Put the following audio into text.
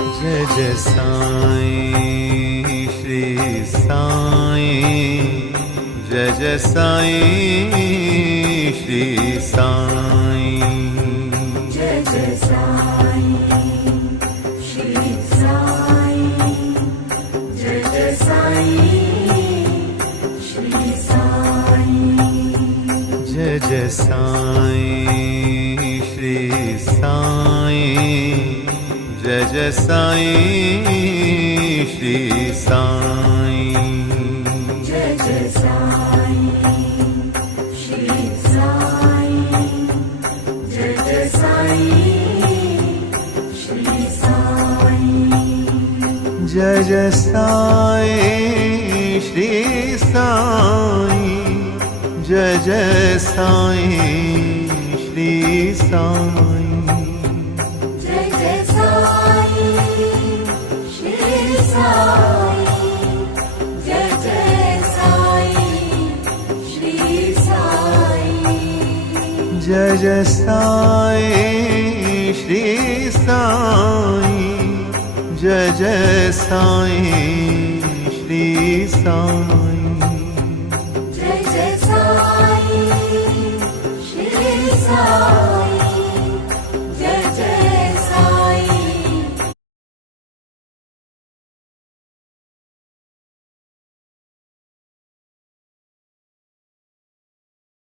Jai Jai Sai Shri Sai, Jai Jai Sai Shri Sai, Jai Jai Sai Shri Sai, Jai Jai Sai Shri Sai, Jai Jai Sai Shri Sai, Jai Jai Sai Shri Sai, Jai Jai Sai Shri Sai, Jai Jai Sai Shri Sai, Jai Jai Sai Shri Sai, Jai Jai Sai Shri Sai, Jai Jai Sai Shri Sai, Jai Jai Sai Shri Sai, Jai Jai Sai Shri Sai, Jai Jai Sai Shri Sai.